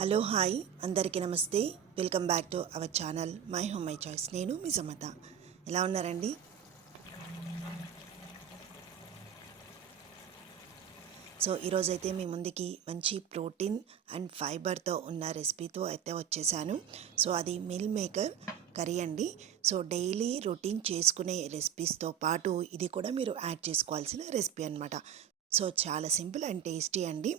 Hello hi అందరికీ నమస్తే. Welcome back to our channel my home my choice. నేను మీ సమత. ఎలా ఉన్నారండి? సో ఈరోజైతే మీ ముందుకి మంచి ప్రోటీన్ అండ్ ఫైబర్తో ఉన్న రెసిపీతో అయితే వచ్చేసాను. సో అది మిల్ మేకర్ కర్రీ అండి. సో డైలీ రొటీన్ చేసుకునే రెసిపీస్తో పాటు ఇది కూడా మీరు యాడ్ చేసుకోవాల్సిన రెసిపీ అనమాట. సో చాలా సింపుల్ అండ్ టేస్టీ అండి.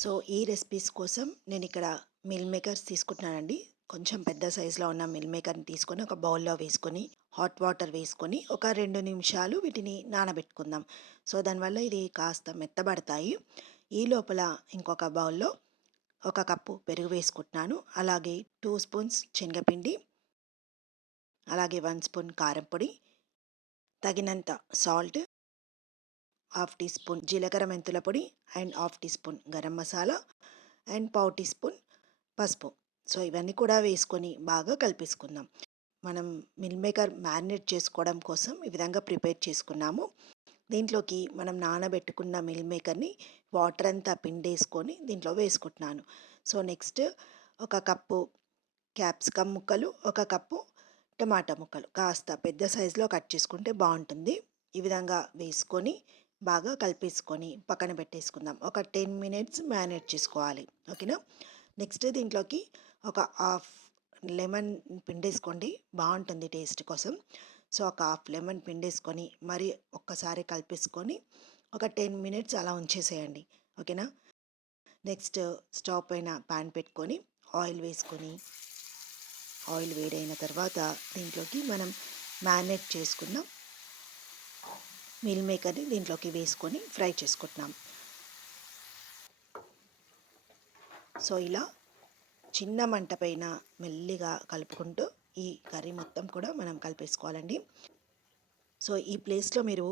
సో ఈ రెసిపీస్ కోసం నేను ఇక్కడ మిల్ మేకర్స్ తీసుకుంటున్నానండి. కొంచెం పెద్ద సైజులో ఉన్న మిల్ మేకర్ని తీసుకొని ఒక బౌల్లో వేసుకొని హాట్ వాటర్ వేసుకొని ఒక 2 నిమిషాలు వీటిని నానబెట్టుకుందాం. సో దానివల్ల ఇది కాస్త మెత్తబడతాయి. ఈ లోపల ఇంకొక బౌల్లో ఒక కప్పు పెరుగు వేసుకుంటున్నాను. అలాగే 2 స్పూన్స్ శనగపిండి, అలాగే 1 స్పూన్ కారం పొడి, తగినంత సాల్ట్, హాఫ్ టీ స్పూన్ జీలకర్ర మెంతుల పొడి and half teaspoon garam masala and పావు టీ స్పూన్ పసుపు. సో ఇవన్నీ కూడా వేసుకొని బాగా కలిపేసుకుందాం. మనం మిల్ మేకర్ మ్యారినేట్ చేసుకోవడం కోసం ఈ విధంగా ప్రిపేర్ చేసుకున్నాము. దీంట్లోకి మనం నానబెట్టుకున్న మిల్ మేకర్ని వాటర్ అంతా పిండేసుకొని దీంట్లో వేసుకుంటున్నాను. సో నెక్స్ట్ ఒక కప్పు క్యాప్సికమ్ ముక్కలు, ఒక కప్పు టమాటా ముక్కలు కాస్త పెద్ద సైజులో కట్ చేసుకుంటే బాగుంటుంది. ఈ విధంగా వేసుకొని బాగా కలిపేసుకొని పక్కన పెట్టేసుకుందాం. ఒక 10 మినిట్స్ మ్యారినేట్ చేసుకోవాలి. ఓకేనా. నెక్స్ట్ దీంట్లోకి ఒక హాఫ్ లెమన్ పిండేసుకోండి, బాగుంటుంది టేస్ట్ కోసం. సో ఒక హాఫ్ లెమన్ పిండేసుకొని మరి ఒక్కసారి కలిపేసుకొని ఒక 10 మినిట్స్ అలా ఉంచేసేయండి. ఓకేనా. నెక్స్ట్ స్టవ్ పైన ప్యాన్ పెట్టుకొని ఆయిల్ వేసుకొని ఆయిల్ వేడైన తర్వాత దీంట్లోకి మనం మ్యారినేట్ చేసుకున్న మిల్ మేకర్ని దీంట్లోకి వేసుకొని ఫ్రై చేసుకుంటున్నాం. సో ఇలా చిన్న మంట పైన మెల్లిగా కలుపుకుంటూ ఈ కర్రీ మొత్తం కూడా మనం కలిపేసుకోవాలండి. సో ఈ ప్లేస్లో మీరు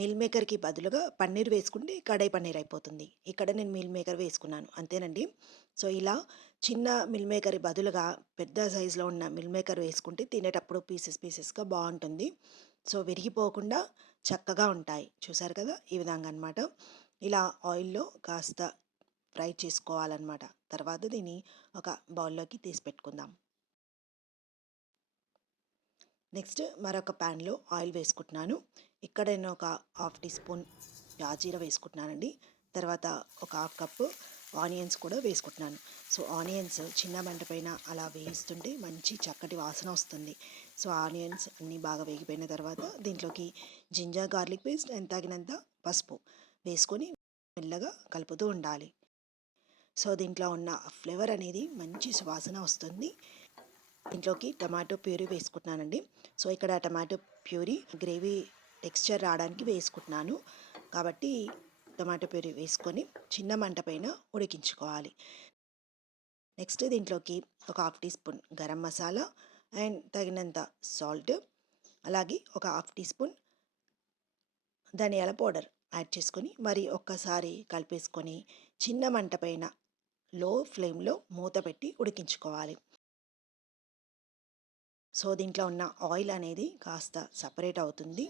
మిల్ మేకర్కి బదులుగా పన్నీర్ వేసుకుంటే కడాయి పన్నీర్ అయిపోతుంది. ఇక్కడ నేను మిల్ మేకర్ వేసుకున్నాను, అంతేనండి. సో ఇలా చిన్న మిల్ మేకర్ బదులుగా పెద్ద సైజులో ఉన్న మిల్ మేకర్ వేసుకుంటే తినేటప్పుడు పీసెస్గా బాగుంటుంది. సో విరిగిపోకుండా చక్కగా ఉంటాయి. చూసారు కదా, ఈ విధంగా అనమాట. ఇలా ఆయిల్లో కాస్త ఫ్రై చేసుకోవాలన్నమాట. తర్వాత దీన్ని ఒక బౌల్లోకి తీసి పెట్టుకుందాం. నెక్స్ట్ మరొక ప్యాన్లో ఆయిల్ వేసుకుంటున్నాను. ఇక్కడ నేను ఒక హాఫ్ టీ స్పూన్ జాజీర వేసుకుంటున్నానండి. తర్వాత ఒక హాఫ్ కప్పు ఆనియన్స్ కూడా వేసుకుంటున్నాను. సో ఆనియన్స్ చిన్న మంట పైన అలా వేయిస్తుంటే మంచి చక్కటి వాసన వస్తుంది. సో ఆనియన్స్ అన్నీ బాగా వేగిపోయిన తర్వాత దీంట్లోకి జింజర్ గార్లిక్ పేస్ట్ అండ్ తగినంత పసుపు వేసుకొని మెల్లగా కలుపుతూ ఉండాలి. సో దీంట్లో ఉన్న ఫ్లేవర్ అనేది మంచి సువాసన వస్తుంది. దీంట్లోకి టమాటో ప్యూరీ వేసుకుంటున్నానండి. సో ఇక్కడ టమాటో ప్యూరీ గ్రేవీ టెక్స్చర్ రావడానికి వేసుకుంటున్నాను కాబట్టి టమాటో ప్యూరీ వేసుకొని చిన్న మంట పైన ఉడికించుకోవాలి. నెక్స్ట్ దీంట్లోకి ఒక half teaspoon garam masala and తగినంత సాల్ట్, అలాగే ఒక హాఫ్ టీ స్పూన్ ధనియాల పౌడర్ యాడ్ చేసుకొని మరి ఒక్కసారి కలిపేసుకొని చిన్న మంట పైన లో ఫ్లేమ్లో మూత పెట్టి ఉడికించుకోవాలి. సో దీంట్లో ఉన్న ఆయిల్ అనేది కాస్త సపరేట్ అవుతుంది.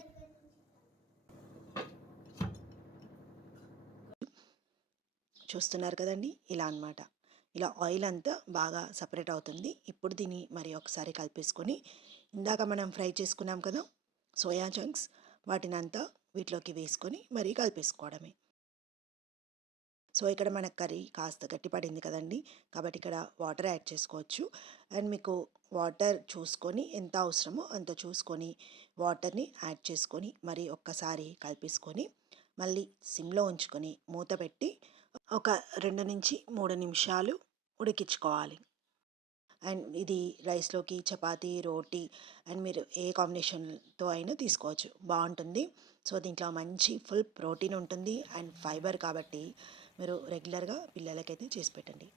చూస్తున్నారు కదండి, ఇలా అన్నమాట. ఇలా ఆయిల్ అంతా బాగా సపరేట్ అవుతుంది. ఇప్పుడు దీన్ని మరి ఒకసారి కలిపేసుకొని ఇందాక మనం ఫ్రై చేసుకున్నాం కదా సోయా చంక్స్, వాటిని అంతా వీటిలోకి వేసుకొని మరీ కలిపేసుకోవడమే. సో ఇక్కడ మన కర్రీ కాస్త గట్టిపడింది కదండి, కాబట్టి ఇక్కడ వాటర్ యాడ్ చేసుకోవచ్చు. అండ్ మీకు వాటర్ చూసుకొని ఎంత అవసరమో అంత చూసుకొని వాటర్ని యాడ్ చేసుకొని మరి ఒక్కసారి కలిపేసుకొని మళ్ళీ సిమ్లో ఉంచుకొని మూత పెట్టి ఒక 2 నుంచి 3 నిమిషాలు ఉడికించుకోవాలి. అండ్ ఇది రైస్లోకి చపాతీ, రోటీ అండ్ మీరు ఏ కాంబినేషన్తో అయినా తీసుకోవచ్చు, బాగుంటుంది. సో దీంట్లో మంచి ఫుల్ ప్రోటీన్ ఉంటుంది అండ్ ఫైబర్ కాబట్టి మీరు రెగ్యులర్గా పిల్లలకైతే చేసి పెట్టండి.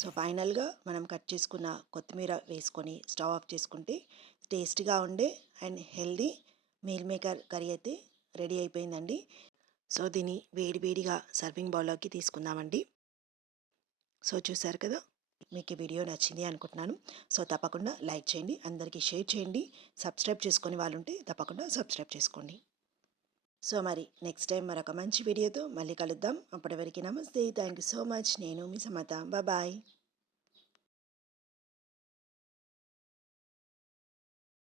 సో ఫైనల్గా మనం కట్ చేసుకున్న కొత్తిమీర వేసుకొని స్టవ్ ఆఫ్ చేసుకుంటే టేస్టీగా ఉండే and healthy meal maker curry అయితే రెడీ అయిపోయిందండి. సో దీన్ని వేడివేడిగా సర్వింగ్ బౌల్లోకి తీసుకుందామండి. సో చూసారు కదా, మీకు ఈ వీడియో నచ్చింది అనుకుంటున్నాను. సో తప్పకుండా లైక్ చేయండి, అందరికీ షేర్ చేయండి. సబ్స్క్రైబ్ చేసుకొని వాళ్ళు ఉంటే తప్పకుండా సబ్స్క్రైబ్ చేసుకోండి. సో మరి నెక్స్ట్ టైం మరొక మంచి వీడియోతో మళ్ళీ కలుద్దాం. అప్పటి వరకు నమస్తే. Thank you so much. నేను మీ సమత. బాయ్.